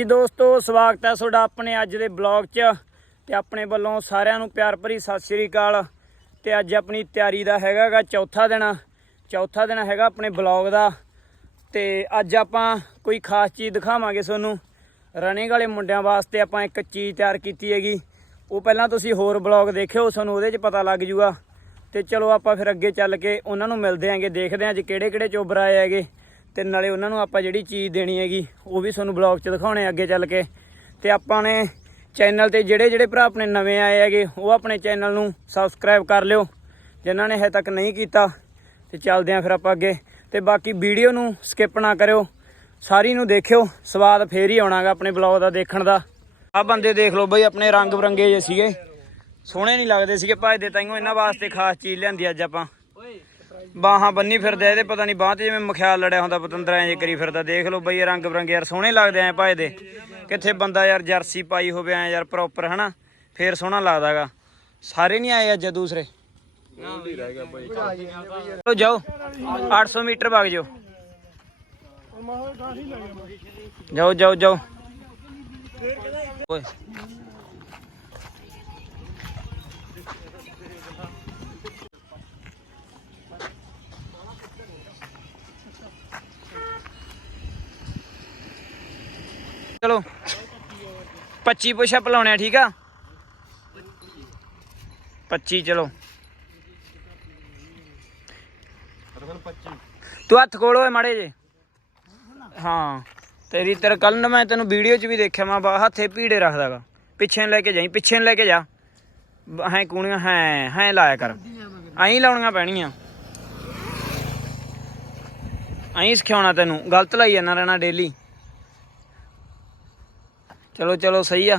ਜੀ ਦੋਸਤੋ, ਸਵਾਗਤ ਹੈ ਤੁਹਾਡਾ ਆਪਣੇ ਅੱਜ ਦੇ ਬਲੌਗ 'ਚ ਤੇ ਆਪਣੇ ਵੱਲੋਂ ਸਾਰਿਆਂ ਨੂੰ ਪਿਆਰ ਭਰੀ ਸਤਿ ਸ੍ਰੀ ਅਕਾਲ। ਤੇ ਅੱਜ ਆਪਣੀ ਤਿਆਰੀ ਦਾ ਹੈਗਾਗਾ ਚੌਥਾ ਦਿਨ। ਚੌਥਾ ਦਿਨ ਹੈਗਾ ਆਪਣੇ ਬਲੌਗ ਦਾ। ਤੇ ਅੱਜ ਆਪਾਂ ਕੋਈ ਖਾਸ ਚੀਜ਼ ਦਿਖਾਵਾਂਗੇ ਤੁਹਾਨੂੰ। ਰਨਿੰਗ ਵਾਲੇ ਮੁੰਡਿਆਂ ਵਾਸਤੇ ਆਪਾਂ ਇੱਕ ਚੀਜ਼ ਤਿਆਰ ਕੀਤੀ ਹੈਗੀ। ਉਹ ਪਹਿਲਾਂ ਤੁਸੀਂ ਹੋਰ ਬਲੌਗ ਦੇਖਿਓ, ਤੁਹਾਨੂੰ ਉਹਦੇ 'ਚ ਪਤਾ ਲੱਗ ਜੂਗਾ। ਤੇ ਚਲੋ ਆਪਾਂ ਫਿਰ ਅੱਗੇ ਚੱਲ ਕੇ ਉਹਨਾਂ ਨੂੰ ਮਿਲਦੇ ਆਂਗੇ ਦੇਖਦੇ ਆਂ ਅੱਜ ਕਿਹੜੇ ਕਿਹੜੇ ਚੋਬਰ ਆਏ ਹੈਗੇ। ਤੇ ਨਾਲੇ ਉਹਨਾਂ ਨੂੰ ਆਪਾਂ ਜਿਹੜੀ ਚੀਜ਼ ਦੇਣੀ ਹੈਗੀ, ਉਹ ਵੀ ਤੁਹਾਨੂੰ ਬਲੌਗ 'ਚ ਦਿਖਾਉਣੇ ਅੱਗੇ ਚੱਲ ਕੇ। ਤੇ ਆਪਾਂ ਨੇ ਚੈਨਲ ਤੇ ਜਿਹੜੇ ਜਿਹੜੇ ਭਰਾ ਆਪਣੇ ਨਵੇਂ ਆਏ ਹੈਗੇ, ਉਹ ਆਪਣੇ ਚੈਨਲ ਨੂੰ ਸਬਸਕ੍ਰਾਈਬ ਕਰ ਲਿਓ, ਜਿਨ੍ਹਾਂ ਨੇ ਹਜੇ ਤੱਕ ਨਹੀਂ ਕੀਤਾ, ਤੇ ਚੱਲਦੇ ਆਂ ਫਿਰ ਆਪਾਂ ਅੱਗੇ। ਤੇ ਬਾਕੀ ਵੀਡੀਓ ਨੂੰ ਸਕਿਪ ਨਾ ਕਰਿਓ, ਸਾਰੀ ਨੂੰ ਦੇਖਿਓ, ਸਵਾਦ ਫੇਰ ਹੀ ਆਉਣਾਗਾ ਆਪਣੇ ਬਲੌਗ ਦਾ ਦੇਖਣ ਦਾ। ਆ ਬੰਦੇ ਦੇਖ ਲਓ ਬਈ, ਆਪਣੇ ਰੰਗ ਬਰੰਗੇ ਜੇ ਸੀਗੇ। ਸੋਹਣੇ ਨਹੀਂ ਲੱਗਦੇ ਸੀਗੇ ਭਜਦੇ ਤਾਈਓ ਇਹਨਾਂ ਵਾਸਤੇ ਖਾਸ ਚੀਜ਼ ਲਿਆਂਦੀ ਅੱਜ ਆਪਾਂ। ਬਾਹਾਂ ਬੰਨੀ ਫਿਰਦੇ ਆ ਇਹਦੇ ਪਤਾ ਨਹੀਂ ਬਾਹ ਤੇ ਜਿਵੇਂ ਮਖਿਆਲ ਲੜਿਆ ਹੁੰਦਾ, ਪਤੰਦਰਾ ਐਂ ਜੇ ਕਰੀ ਫਿਰਦਾ। ਦੇਖ ਲਓ ਬਈ ਇਹ ਰੰਗ ਬਰੰਗੇ ਯਾਰ, ਸੋਹਣੇ ਲੱਗਦੇ ਐ ਭਜਦੇ ਕਿੱਥੇ ਬੰਦਾ ਯਾਰ ਜਰਸੀ ਪਾਈ ਹੋਵੇ ਐ ਯਾਰ ਪ੍ਰੋਪਰ ਹਨਾ? ਫੇਰ ਸੋਹਣਾ ਲੱਗਦਾਗਾ। ਸਾਰੇ ਨਹੀਂ ਆਏ ਅੱਜ ਦੂਸਰੇ? ਚਲੋ ਜਾਓ 800 ਮੀਟਰ ਵਗ ਜਾਓ। ਜਾਓ ਜਾਓ ਜਾਓ। ਓਏ। ਚਲੋ। 25 ਪੁਸ਼ਅਪ ਲਾਉਣੇ ਆ, ਠੀਕ ਆ? 25 ਚਲੋ। ਤੂੰ ਹੱਥ ਕੋਲ ਓਏ ਮਾੜੇ ਜੇ ਹਾਂ, ਤੇਰੀ ਤੇਰੇ ਕੱਲ ਨਾ ਮੈਂ ਤੈਨੂੰ ਵੀਡੀਓ 'ਚ ਵੀ ਦੇਖਿਆ, ਮੈਂ ਬਾ ਹੱਥੇ ਪੀੜੇ ਰੱਖਦਾਗਾ। ਪਿੱਛੇ ਨੂੰ ਲੈ ਕੇ ਜਾਈ, ਪਿੱਛੇ ਨੂੰ ਲੈ ਕੇ ਜਾ। ਹੈ ਕੂਣੀਆਂ ਹੈ ਹੈ ਲਾਇਆ ਕਰ। ਐਂ ਲਾਉਣੀਆਂ ਪੈਣੀਆਂ। ਐਂ ਸਿਖਾਉਣਾ ਤੈਨੂੰ। ਗਲਤ ਲਾਈ ਜਾਂਦਾ ਰਹਿਣਾ ਡੇਲੀ ਚਲੋ ਚਲੋ, ਸਹੀ ਆ।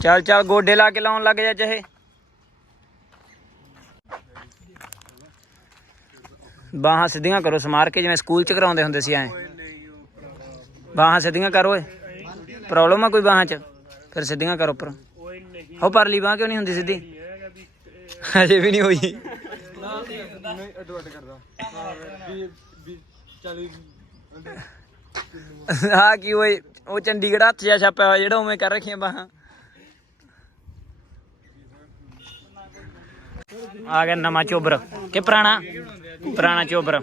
ਚੱਲ ਚੱਲ, ਗੋਡੇ ਲਾ ਕੇ ਲਾਉਣ ਲੱਗ ਜਾ ਚਾਹੇ ਬਾਹਾਂ ਸਿੱਧੀਆਂ ਕਰੋ ਸਮਾਰ ਕੇ, ਜਿਵੇਂ ਸਕੂਲ ਚ ਕਰਾਉਂਦੇ ਹੁੰਦੇ ਸੀ ਐ। ਬਾਹਾਂ ਸਿੱਧੀਆਂ ਕਰੋ ਓਏ। ਪ੍ਰੋਬਲਮ ਆ ਕੋਈ ਬਾਹਾਂ ਚ? ਫਿਰ ਸਿੱਧੀਆਂ ਕਰੋ ਉੱਪਰ। ਉਹ ਪਰਲੀ ਬਾਹ ਕਿਉਂ ਨਹੀਂ ਹੁੰਦੀ ਸਿੱਧੀ? ਅਜੇ ਵੀ ਨਹੀਂ ਹੋਈ। ਹਾਂ ਕੀ ਓਏ, ਉਹ ਚੰਡੀਗੜ੍ਹ ਹੱਥ ਜਿਹਾ ਛਾਪਿਆ ਹੋਇਆ, ਜਿਹੜਾ ਉਵੇਂ ਕਰ ਰੱਖੀਆਂ ਬਾਹਾਂ। ਆ ਗਿਆ ਨਵਾਂ ਚੋਬਰ। ਕਿ ਪੁਰਾਣਾ? ਪੁਰਾਣਾ ਚੋਬਰ।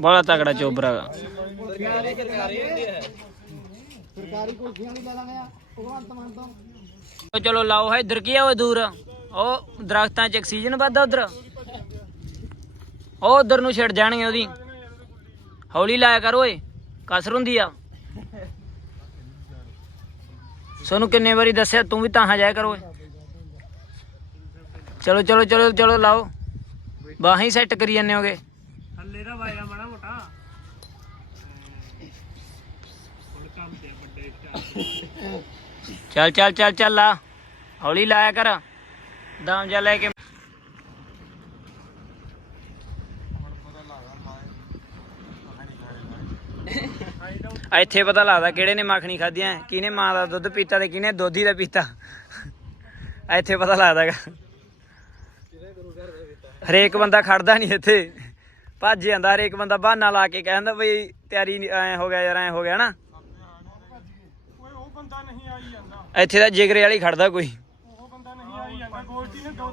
ਬੜਾ ਤਗੜਾ ਚੋਬਰ ਹੈਗਾ। ਉਹ ਚਲੋ ਲਾਓ ਹੈ ਇਧਰ ਕੀ ਆ ਉਹ ਦੂਰ? ਉਹ ਦਰਖਤਾਂ 'ਚ ਆਕਸੀਜਨ ਵੱਧਦਾ ਉਧਰ। ਉਹ ਉਧਰ ਨੂੰ ਛਿੜ ਜਾਣਗੇ ਉਹਦੀ। ਹੌਲੀ ਲਾਇਆ ਕਰ ਓਏ ਕਸਰ ਹੁੰਦੀ ਆ। ਸੋਨੂੰ ਕਿੰਨੇ ਵਾਰੀ ਦੱਸਿਆ ਤੂੰ ਵੀ ਤਾਂ ਜਾਇਆ ਕਰ ਓਏ। ਚਲੋ ਚਲੋ ਚਲੋ ਚਲੋ ਲਾਓ। ਬਾਹਾਂ ਹੀ ਸੈੱਟ ਕਰੀ ਜਾਂਦੇ ਹੋਗੇ। ਥੱਲੇ ਦਾ ਵਾਇਰਾ ਮਾੜਾ ਮੋਟਾ। ਚੱਲ ਚੱਲ ਚੱਲ ਚੱਲ ਲਾ। ਹੌਲੀ ਲਾਇਆ ਕਰ। ਦਮ ਜਾ ਲੈ ਕੇ। ਇੱਥੇ ਪਤਾ ਲੱਗਦਾ ਕਿਹੜੇ ਨੇ ਮੱਖਣੀ ਖਾਧੀਆਂ। ਕਿਹਨੇ ਮਾਂ ਦਾ ਦੁੱਧ ਪੀਤਾ ਤੇ ਕਿਹਨੇ ਦੋਧੀ ਦਾ ਪੀਤਾ। ਇੱਥੇ ਪਤਾ ਲੱਗਦਾਗਾ ਹਰੇਕ ਬੰਦਾ ਖੜਦਾ ਨਹੀਂ ਇੱਥੇ। ਭੱਜ ਜਾਂਦਾ, ਹਰੇਕ ਬੰਦਾ ਬਹਾਨਾ ਲਾ ਕੇ ਕਹਿੰਦਾ ਬਈ ਤਿਆਰੀ ਐ ਹੋ ਗਿਆ ਯਾਰ, ਐ ਹੋ ਗਿਆ ਨਾ ਓਏ ਉਹ ਬੰਦਾ ਨਹੀਂ ਆਈ ਜਾਂਦਾ ਇੱਥੇ ਤਾਂ ਜਿਗਰੇ ਵਾਲੀ ਖੜਦਾ ਕੋਈ। ਉਹ ਬੰਦਾ ਨਹੀਂ ਆਈ ਜਾਂਦਾ ਗੋਲਟੀ ਨੇ ਦੋ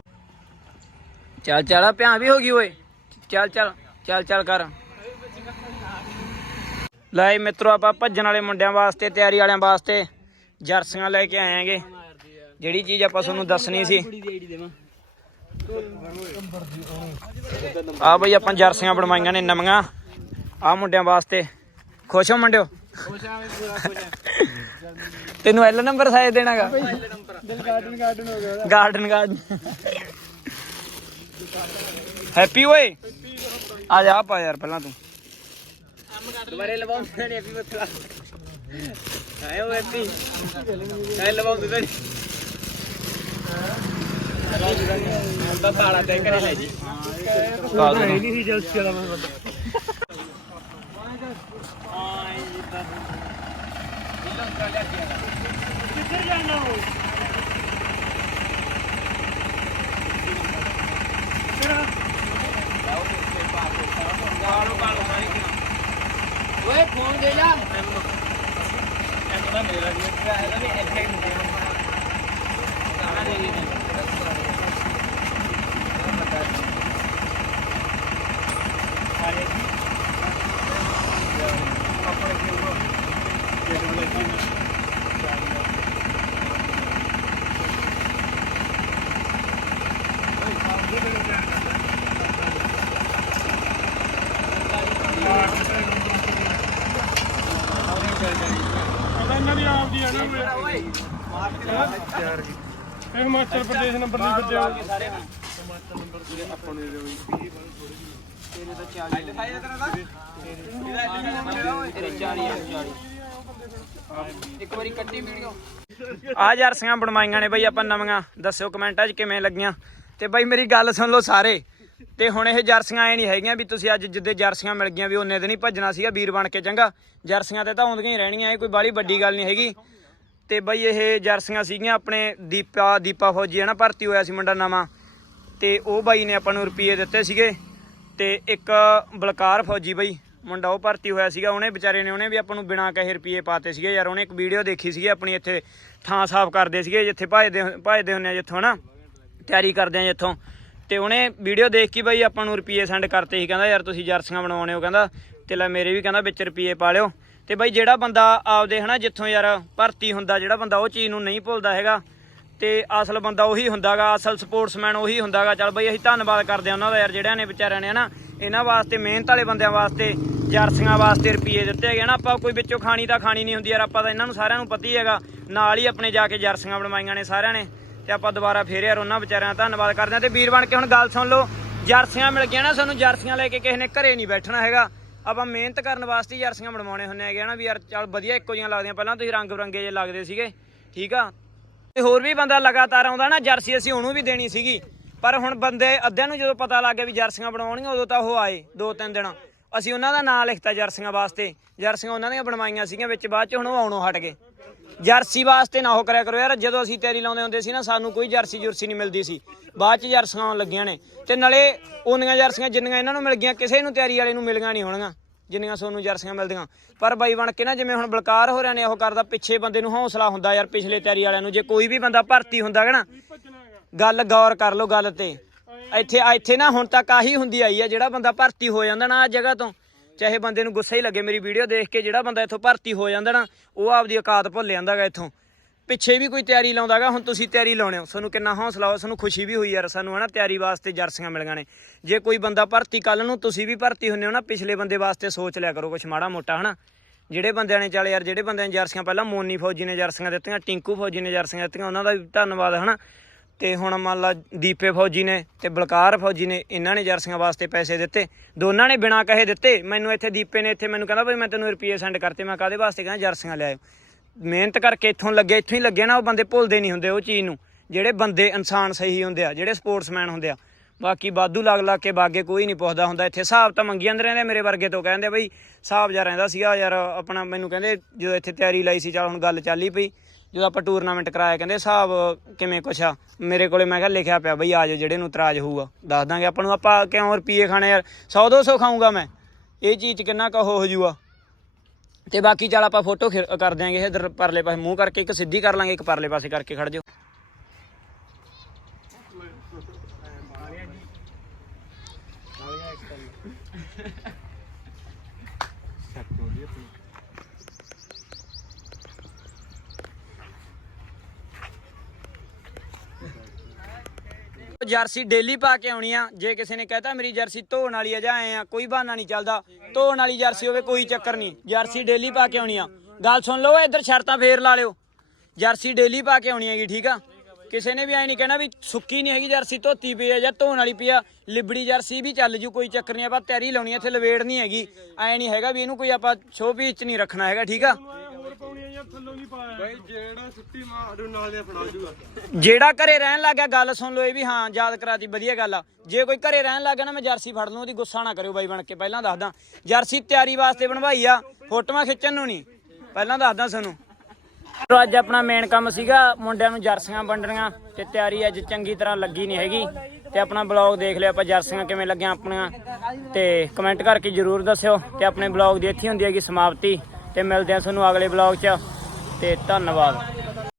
ਚੱਲ ਚੱਲ ਭਿਆ ਵੀ ਹੋ ਗਈ ਓਏ। ਚੱਲ ਚੱਲ ਚੱਲ ਚੱਲ ਕਰ। ਲੈ ਮਿੱਤਰੋ, ਆਪਾਂ ਭੱਜਣ ਵਾਲੇ ਮੁੰਡਿਆਂ ਵਾਸਤੇ, ਤਿਆਰੀ ਵਾਲਿਆਂ ਵਾਸਤੇ ਜਰਸੀਆਂ ਲੈ ਕੇ ਆਏ ਆਂਗੇ। ਜਿਹੜੀ ਚੀਜ਼ ਆਪਾਂ ਤੁਹਾਨੂੰ ਦੱਸਣੀ ਸੀ। ਆ ਬਈ ਆਪਾਂ ਜਰਸੀਆਂ ਬਣਵਾਈਆਂ ਨੇ ਨਵੀਆਂ। ਆ ਮੁੰਡਿਆਂ ਵਾਸਤੇ। ਖੁਸ਼ ਹੋ ਮੁੰਡਿਓ? ਤੈਨੂੰ ਐਲ ਨੰਬਰ ਸਾਇਜ਼ ਦੇਣਾਗਾ? ਦਿਲ ਗਾਰਡਨ ਗਾਰਡਨ ਹੋ ਗਿਆ ਗਾਰਡਨ ਗਾਰਡਨ ਹੈਪੀ ਓਏ। ਆ ਜਾ ਆ ਪਾ ਯਾਰ ਪਹਿਲਾਂ ਤੂੰ। ਦੁਬਾਰੇ ਲਵਾਉਂਦੇ ਨੇ ਮਤਲਬ ਆਏ ਉਹ ਐਪੀ ਕਾਇ ਲਵਾਉਂਦੇ ਤੇ ਤਾਂ ਤਾਲਾ ਤੇ ਕਰੇ ਲੈ ਜੀ। ਪਾ ਦੇਣਾ। ਨਹੀਂ ਸੀ ਜਲਦੀ ਚਲਾ ਮੈਂ ਕਿੱਧਰ ਜਾਣਾ ਹੋਏ ਤੇਰਾ ਓਏ ਫੋਨ ਦੇ ਜਾ ਇਹ ਤਾਂ ਮੇਰਾ ਨਹੀਂ ਹੈ ਇਹਦਾ ਵੀ ਇੱਥੇ ਹੀ ਮੁੰਡੇ ਨੂੰ ਸਾਰਾ ਦੇ ਦੇ ਹਿਮਾਚਲ ਪ੍ਰਦੇਸ਼ ਨੰਬਰ ਨਹੀਂ ਵੱਜਿਆ ਇੱਕ ਵਾਰੀ ਕੱਟੀ ਵੀਡੀਓ ਆ ਜਰਸੀਆਂ ਬਣਵਾਈਆਂ ਨੇ ਬਈ ਆਪਾਂ ਨਵੀਆਂ। ਦੱਸਿਓ ਕਮੈਂਟਾਂ 'ਚ ਕਿਵੇਂ ਲੱਗੀਆਂ। ਤੇ ਬਈ ਮੇਰੀ ਗੱਲ ਸੁਣ ਲਓ ਸਾਰੇ। ਤੇ ਹੁਣ ਇਹ ਜਰਸੀਆਂ ਐ ਨਹੀਂ ਹੈਗੀਆਂ ਵੀ ਤੁਸੀਂ ਅੱਜ ਜਿੱਦੇ ਜਰਸੀਆਂ ਮਿਲ ਗਈਆਂ ਵੀ ਉਹਨੇ ਦਿਨ ਹੀ ਭੱਜਣਾ ਸੀਗਾ ਵੀਰ ਬਣ ਕੇ ਚੰਗਾ। ਜਰਸੀਆਂ ਤੇ ਤਾਂ ਆਉਂਦੀਆਂ ਹੀ ਰਹਿਣੀਆਂ, ਇਹ ਕੋਈ ਬਾਲੀ ਵੱਡੀ ਗੱਲ ਨਹੀਂ ਹੈਗੀ। ਤੇ ਬਈ ਇਹ ਜਰਸੀਆਂ ਸੀਗੀਆਂ ਆਪਣੇ ਦੀਪਾ ਦੀਪਾ ਫੌਜੀ ਹੈ ਨਾ ਭਰਤੀ ਹੋਇਆ ਸੀ ਮੁੰਡਾ ਨਵਾਂ। ਤੇ ਉਹ ਬਾਈ ਨੇ ਆਪਾਂ ਨੂੰ ਰੁਪਏ ਦਿੱਤੇ ਸੀਗੇ। ਤੇ ਇੱਕ ਬਲਕਾਰ ਫੌਜੀ ਬਈ, ਮੁੰਡਾ ਉਹ ਭਰਤੀ ਹੋਇਆ ਸੀਗਾ। ਉਹਨੇ ਵਿਚਾਰੇ ਨੇ, ਉਹਨੇ ਵੀ ਆਪਾਂ ਨੂੰ ਬਿਨਾਂ ਕਹੇ ਰੁਪਏ ਪਾਤੇ ਸੀਗੇ ਯਾਰ। ਉਹਨੇ ਇੱਕ ਵੀਡੀਓ ਦੇਖੀ ਸੀਗੀ ਆਪਣੀ, ਇੱਥੇ ਥਾਂ ਸਾਫ਼ ਕਰਦੇ ਸੀਗੇ, ਜਿੱਥੇ ਭਜਦੇ ਭਜਦੇ ਹੁੰਨੇ ਆ ਜਿੱਥੋਂ ਨਾ ਤਿਆਰੀ ਕਰਦੇ ਆ ਜਿੱਥੋਂ। ਤੇ ਉਹਨੇ ਵੀਡੀਓ ਦੇਖ ਕੇ ਬਈ ਆਪਾਂ ਨੂੰ ਰੁਪਏ ਸੈਂਡ ਕਰਤੇ ਸੀ। ਕਹਿੰਦਾ, ਯਾਰ, ਤੁਸੀਂ ਜਰਸੀਆਂ ਬਣਾਉਣੇ ਹੋ, ਕਹਿੰਦਾ। ਤੇ ਲੈ, ਮੇਰੇ ਵੀ ਕਹਿੰਦਾ ਵਿੱਚ ਰੁਪਏ ਪਾ ਲਿਓ। ਤੇ ਬਈ ਜਿਹੜਾ ਬੰਦਾ ਆਪਦੇ ਹਨਾ ਜਿੱਥੋਂ ਯਾਰ ਭਰਤੀ ਹੁੰਦਾ, ਜਿਹੜਾ ਬੰਦਾ ਉਹ ਚੀਜ਼ ਨੂੰ ਨਹੀਂ ਭੁੱਲਦਾ ਹੈਗਾ, ਤੇ ਅਸਲ ਬੰਦਾ ਉਹੀ ਹੁੰਦਾਗਾ, ਅਸਲ ਸਪੋਰਟਸਮੈਨ ਉਹੀ ਹੁੰਦਾਗਾ। ਚੱਲ ਬਈ ਅਸੀਂ ਧੰਨਵਾਦ ਕਰਦੇ ਹਾਂ ਉਹਨਾਂ ਦਾ ਯਾਰ, ਜਿਹੜਿਆਂ ਨੇ ਵਿਚਾਰਿਆਂ ਨੇ ਹਨਾ, ਇਹਨਾਂ ਵਾਸਤੇ, ਮਿਹਨਤ ਵਾਲੇ ਬੰਦਿਆਂ ਵਾਸਤੇ, ਜਰਸੀਆਂ ਵਾਸਤੇ ਰੁਪਏ ਦਿੱਤੇ ਹੈਗੇ ਨਾ। ਆਪਾਂ ਕੋਈ ਵਿੱਚੋਂ ਖਾਣੀ ਤਾਂ ਖਾਣੀ ਨਹੀਂ ਹੁੰਦੀ ਯਾਰ, ਆਪਾਂ ਤਾਂ ਇਹਨਾਂ ਨੂੰ ਸਾਰਿਆਂ ਨੂੰ ਪਤਾ ਹੀ ਹੈਗਾ। ਨਾਲ ਹੀ ਆਪਣੇ ਜਾ ਕੇ ਜਰਸੀਆਂ ਬਣਵਾਈਆਂ ਨੇ ਸਾਰਿਆਂ ਨੇ, ਤੇ ਆਪਾਂ ਦੁਬਾਰਾ ਫੇਰ ਯਾਰ ਉਹਨਾਂ ਵਿਚਾਰਿਆਂ ਦਾ ਧੰਨਵਾਦ ਕਰਦੇ ਹਾਂ। ਤੇ ਵੀਰ ਬਣ ਕੇ ਹੁਣ ਗੱਲ ਸੁਣ ਲਓ, ਜਰਸੀਆਂ ਮਿਲ ਗਈਆਂ ਨਾ, ਸਾਨੂੰ ਜਰਸੀਆਂ ਲੈ ਕੇ ਕਿਸੇ ਨੇ ਘਰੇ ਨਹੀਂ ਬੈਠਣਾ ਹੈਗਾ। ਆਪਾਂ ਮਿਹਨਤ ਕਰਨ ਵਾਸਤੇ ਹੀ ਜਰਸੀਆਂ ਬਣਵਾਉਣੇ ਹੁੰਨੇ ਹੈਗੇ ਨਾ, ਵੀ ਯਾਰ ਚੱਲ ਵਧੀਆ ਇੱਕੋ ਜਿਹੀਆਂ ਲੱਗਦੀਆਂ। ਪਹਿਲਾਂ ਤੁਸੀਂ ਰੰਗ ਬਰੰਗੇ ਜੇ ਲੱਗਦੇ ਸੀਗੇ, ਠੀਕ ਆ? ਤੇ ਹੋਰ ਵੀ ਬੰਦਾ ਲਗਾਤਾਰ ਆਉਂਦਾ ਨਾ, ਜਰਸੀ ਅਸੀਂ ਉਹਨੂੰ ਵੀ ਦੇਣੀ ਸੀਗੀ। ਪਰ ਹੁਣ ਬੰਦੇ ਅੱਧਿਆਂ ਨੂੰ ਜਦੋਂ ਪਤਾ ਲੱਗ ਗਿਆ ਵੀ ਜਰਸੀਆਂ ਬਣਾਉਣੀਆਂ ਉਦੋਂ ਤਾਂ ਉਹ ਆਏ ਦੋ ਤਿੰਨ ਦਿਨ। ਅਸੀਂ ਉਹਨਾਂ ਦਾ ਨਾਂ ਲਿਖਤਾ ਜਰਸੀਆਂ ਵਾਸਤੇ। ਜਰਸੀਆਂ ਉਹਨਾਂ ਦੀਆਂ ਬਣਵਾਈਆਂ ਸੀਗੀਆਂ, ਵਿੱਚ ਬਾਅਦ ਚ ਹੁਣ ਉਹ ਆਉਣੋਂ ਹਟ ਗਏ। ਜਰਸੀ ਵਾਸਤੇ ਨਾ ਉਹ ਕਰਿਆ ਕਰੋ ਯਾਰ, ਜਦੋਂ ਅਸੀਂ ਤਿਆਰੀ ਲਾਉਂਦੇ ਹੁੰਦੇ ਸੀ ਨਾ, ਸਾਨੂੰ ਕੋਈ ਜਰਸੀ ਜੁਰਸੀ ਨਹੀਂ ਮਿਲਦੀ ਸੀ। ਬਾਅਦ ਚ ਜਰਸੀਆਂ ਆਉਣ ਲੱਗੀਆਂ ਨੇ। ਤੇ ਨਾਲੇ ਉਹਨੀਆਂ ਜਰਸੀਆਂ ਜਿੰਨੀਆਂ ਇਹਨਾਂ ਨੂੰ ਮਿਲ ਗਈਆਂ, ਕਿਸੇ ਨੂੰ ਤਿਆਰੀ ਵਾਲੇ ਨੂੰ ਮਿਲੀਆਂ ਨਹੀਂ ਹੋਣਗੀਆਂ, ਜਿੰਨੀਆਂ ਸੋਨੂੰ ਜਰਸੀਆਂ ਮਿਲਦੀਆਂ। ਪਰ ਬਾਈ ਬਣ ਕੇ ਨਾ, ਜਿਵੇਂ ਹੁਣ ਬਲਕਾਰ ਹੋ ਰਿਆ ਨੇ ਉਹ ਕਰਦਾ, ਪਿੱਛੇ ਬੰਦੇ ਨੂੰ ਹੌਸਲਾ ਹੁੰਦਾ ਯਾਰ, ਪਿਛਲੇ ਤਿਆਰੀ ਵਾਲਿਆਂ ਨੂੰ, ਜੇ ਕੋਈ ਵੀ ਬੰਦਾ ਭਰਤੀ ਹੁੰਦਾ ਹੈ ਨਾ, ਗੱਲ ਗੌਰ ਕਰ ਲਓ ਗੱਲ ਤੇ। ਇੱਥੇ ਇੱਥੇ ਨਾ ਹੁਣ ਤੱਕ ਆਹੀ ਹੁੰਦੀ ਆਈ ਆ, ਜਿਹੜਾ ਬੰਦਾ ਭਰਤੀ ਹੋ ਜਾਂਦਾ ਨਾ ਆ ਜਗ੍ਹਾ ਤੋਂ ਚਾਹੇ ਬੰਦੇ ਨੂੰ ਗੁੱਸਾ ਹੀ ਲੱਗੇ ਮੇਰੀ ਵੀਡੀਓ ਦੇਖ ਕੇ, ਜਿਹੜਾ ਬੰਦਾ ਇੱਥੋਂ ਭਰਤੀ ਹੋ ਜਾਂਦਾ ਨਾ, ਉਹ ਆਪਦੀ ਔਕਾਤ ਭੁੱਲ ਜਾਂਦਾਗਾ ਇੱਥੋਂ। ਪਿੱਛੇ ਵੀ ਕੋਈ ਤਿਆਰੀ ਲਾਉਂਦਾਗਾ ਹੁਣ ਤੁਸੀਂ ਤਿਆਰੀ ਲਾਉਣੇ ਹੋ। ਤੁਹਾਨੂੰ ਕਿੰਨਾ ਹੌਸਲਾ ਹੋ, ਤੁਹਾਨੂੰ ਖੁਸ਼ੀ ਵੀ ਹੋਈ ਯਾਰ, ਸਾਨੂੰ ਹਨਾ ਤਿਆਰੀ ਵਾਸਤੇ ਜਰਸੀਆਂ ਮਿਲੀਆਂ ਨੇ। ਜੇ ਕੋਈ ਬੰਦਾ ਭਰਤੀ ਕੱਲ ਨੂੰ, ਤੁਸੀਂ ਵੀ ਭਰਤੀ ਹੁੰਨੇ ਹੋ ਨਾ, ਪਿਛਲੇ ਬੰਦੇ ਵਾਸਤੇ ਸੋਚ ਲਿਆ ਕਰੋ ਕੁਛ ਮਾੜਾ ਮੋਟਾ, ਹਨਾ। ਜਿਹੜੇ ਬੰਦਿਆਂ ਨੇ, ਚੱਲ ਯਾਰ, ਜਿਹੜੇ ਬੰਦਿਆਂ ਨੇ ਜਰਸੀਆਂ, ਪਹਿਲਾਂ ਮੋਨੀ ਫੌਜੀ ਨੇ ਜਰਸੀਆਂ ਦਿੱਤੀਆਂ, ਟਿੰਕੂ ਫੌਜੀ ਨੇ ਜਰਸੀਆਂ ਦਿੱਤੀਆਂ, ਉਹਨਾਂ ਦਾ ਵੀ ਧੰਨਵਾਦ, ਹਨਾ। ਤੇ ਹੁਣ ਮੰਨ ਲਾ ਦੀਪੇ ਫੌਜੀ ਨੇ ਤੇ ਬਲਕਾਰ ਫੌਜੀ ਨੇ, ਇਹਨਾਂ ਨੇ ਜਰਸੀਆਂ ਵਾਸਤੇ ਪੈਸੇ ਦਿੱਤੇ। ਦੋਨਾਂ ਨੇ ਬਿਨਾਂ ਕਹੇ ਦਿੱਤੇ। ਮੈਨੂੰ ਇੱਥੇ ਦੀਪੇ ਨੇ ਇੱਥੇ ਮੈਨੂੰ ਕਹਿੰਦਾ ਬਈ ਮੈਂ ਤੈਨੂੰ ਰੁਪਏ ਸੈਂਡ ਕਰਤੇ। ਮੈਂ ਕਾਦੇ ਵਾਸਤੇ ਕਹਿੰਦਾ ਜਰਸੀਆਂ ਲਿਆਇਓ ਮਿਹਨਤ ਕਰਕੇ ਇੱਥੋਂ ਲੱਗੇ, ਇੱਥੋਂ ਹੀ ਲੱਗੇ ਨਾ, ਉਹ ਬੰਦੇ ਭੁੱਲਦੇ ਨਹੀਂ ਹੁੰਦੇ ਉਹ ਚੀਜ਼ ਨੂੰ। ਜਿਹੜੇ ਬੰਦੇ ਇਨਸਾਨ ਸਹੀ ਹੁੰਦੇ ਆ, ਜਿਹੜੇ ਸਪੋਰਟਸਮੈਨ ਹੁੰਦੇ ਆ। ਬਾਕੀ ਬਾਦੂ ਲੱਗ ਲੱਗ ਕੇ ਬਾਗੇ ਕੋਈ ਨਹੀਂ ਪੁੱਛਦਾ ਹੁੰਦਾ। ਇੱਥੇ ਹਿਸਾਬ ਤਾਂ ਮੰਗੀ ਜਾਂਦੇ ਰਹਿੰਦੇ ਆ, ਮੇਰੇ ਵਰਗੇ ਤੋਂ ਕਹਿੰਦੇ ਬਈ, ਹਿਸਾਬ ਜਾ ਰਹਿੰਦਾ ਸੀਗਾ ਯਾਰ, ਆਪਣਾ ਮੈਨੂੰ ਕਹਿੰਦੇ ਜਦੋਂ ਇੱਥੇ ਤਿਆਰੀ ਲਾਈ ਸੀ, ਚੱਲ ਹੁਣ ਗੱਲ ਚੱਲੀ ਪਈ। ਜਦੋਂ ਆਪਾਂ ਟੂਰਨਾਮੈਂਟ ਕਰਾਇਆ, ਕਹਿੰਦੇ ਹਿਸਾਬ ਕਿਵੇਂ ਕੁਛ ਆ? ਮੇਰੇ ਕੋਲੇ ਮੈਂ ਕਿਹਾ ਲਿਖਿਆ ਪਿਆ ਬਈ ਆ ਜਾਓ, ਜਿਹੜੇ ਨੂੰ ਇਤਰਾਜ਼ ਹੋਊਗਾ, ਦੱਸ ਦਾਂਗੇ ਆਪਾਂ ਨੂੰ। ਆਪਾਂ ਕਿਉਂ ਰੁਪਏ ਖਾਣੇ ਯਾਰ? 100 200 ਖਾਊਂਗਾ ਮੈਂ। ਇਹ ਚੀਜ਼ 'ਚ ਕਿੰਨਾ ਕੁ ਹੋ ਜੂਗਾ। ਤੇ ਬਾਕੀ ਚੱਲ ਆਪਾਂ ਫੋਟੋ ਕਰ ਦਿਆਂਗੇ, ਇਧਰ ਪਰਲੇ ਪਾਸੇ ਮੂੰਹ ਕਰਕੇ ਇੱਕ ਸਿੱਧੀ ਕਰ ਲਾਂਗੇ, ਇੱਕ ਪਰਲੇ ਪਾਸੇ ਕਰਕੇ ਖੜ ਜਾਓ। ਜਰਸੀ ਡੇਲੀ ਪਾ ਕੇ ਆਉਣੀ ਆ। ਜੇ ਕਿਸੇ ਨੇ ਕਹਤਾ, ਮੇਰੀ ਜਰਸੀ ਧੋਣ ਵਾਲੀ ਆ ਜਾਂ ਐ ਆ, ਕੋਈ ਬਹਾਨਾ ਨਹੀਂ ਚੱਲਦਾ। ਧੋਣ ਵਾਲੀ ਜਰਸੀ ਹੋਵੇ, ਕੋਈ ਚੱਕਰ ਨਹੀਂ। ਜਰਸੀ ਡੇਲੀ ਪਾ ਕੇ ਆਉਣੀ ਆ। ਗੱਲ ਸੁਣ ਲਓ, ਇੱਧਰ ਸ਼ਰਤਾਂ ਫੇਰ ਲਾ ਲਿਓ। ਜਰਸੀ ਡੇਲੀ ਪਾ ਕੇ ਆਉਣੀ ਹੈਗੀ, ਠੀਕ ਆ? ਕਿਸੇ ਨੇ ਵੀ ਐ ਨਹੀਂ ਕਹਿਣਾ ਵੀ ਸੁੱਕੀ ਨਹੀਂ ਹੈਗੀ ਜਰਸੀ, ਧੋਤੀ ਪਈ ਆ ਜਾਂ ਧੋਣ ਵਾਲੀ ਪਈ ਆ। ਲਿਬੜੀ ਜਰਸੀ ਵੀ ਚੱਲ ਜੂ, ਕੋਈ ਚੱਕਰ ਨਹੀਂ। ਆਪਾਂ ਤਿਆਰੀ ਲਾਉਣੀ ਆ, ਇੱਥੇ ਲਵੇੜ ਨਹੀਂ ਹੈਗੀ। ਐ ਨਹੀਂ ਹੈਗਾ ਵੀ ਇਹਨੂੰ ਕੋਈ ਆਪਾਂ ਸ਼ੋਅ ਪੀਸ ਚ ਨਹੀਂ ਰੱਖਣਾ ਹੈਗਾ, ਠੀਕ ਆ? ਹੋਰ ਪਾਉਣੀਆਂ ਜਾਂ ਥੱਲੋਂ ਨਹੀਂ ਪਾਇਆ ਬਾਈ ਜਿਹੜਾ ਸੁੱਤੀ ਮਾਰੂ ਨਾਲ ਦੇ ਫੜਾ ਜੂਗਾ। ਜਿਹੜਾ ਘਰੇ ਰਹਿਣ ਲੱਗ ਗਿਆ ਗੱਲ ਸੁਣ ਲਓ ਇਹ ਵੀ ਹਾਂ ਯਾਦ ਕਰਾਤੀ ਵਧੀਆ ਗੱਲ ਆ। ਜੇ ਕੋਈ ਘਰੇ ਰਹਿਣ ਲੱਗ ਗਿਆ ਨਾ ਮੈਂ ਜਰਸੀ ਫੜ ਲੂੰ ਉਹਦੀ ਗੁੱਸਾ ਨਾ ਕਰਿਓ ਬਾਈ ਬਣ ਕੇ ਪਹਿਲਾਂ ਦੱਸਦਾ। ਜਰਸੀ ਤਿਆਰੀ ਵਾਸਤੇ ਬਣਵਾਈ ਆ ਫੋਟੋਆਂ ਖਿੱਚਣ ਨੂੰ ਨਹੀਂ ਪਹਿਲਾਂ ਦੱਸਦਾ ਤੁਹਾਨੂੰ ਚਲੋ ਅੱਜ ਆਪਣਾ ਮੇਨ ਕੰਮ ਸੀਗਾ ਮੁੰਡਿਆਂ ਨੂੰ ਜਰਸੀਆਂ ਵੰਡਣੀਆਂ ਤੇ ਤਿਆਰੀ ਅੱਜ ਚੰਗੀ ਤਰ੍ਹਾਂ ਲੱਗੀ ਨਹੀਂ ਹੈਗੀ। ਤੇ ਆਪਣਾ ਬਲੌਗ ਦੇਖ ਲਿਓ ਆਪਾਂ ਜਰਸੀਆਂ ਕਿਵੇਂ ਲੱਗੀਆਂ ਆਪਣੀਆਂ। ਤੇ ਕਮੈਂਟ ਕਰਕੇ ਜਰੂਰ ਦੱਸਿਓ ਤੇ ਆਪਣੇ ਬਲੌਗ ਦੀ ਇੱਥੇ ਹੁੰਦੀ ਹੈਗੀ ਸਮਾਪਤੀ। ਤੇ ਮਿਲਦੇ ਹਾਂ ਤੁਹਾਨੂੰ ਅਗਲੇ ਬਲੌਗ 'ਚ ਤੇ ਧੰਨਵਾਦ।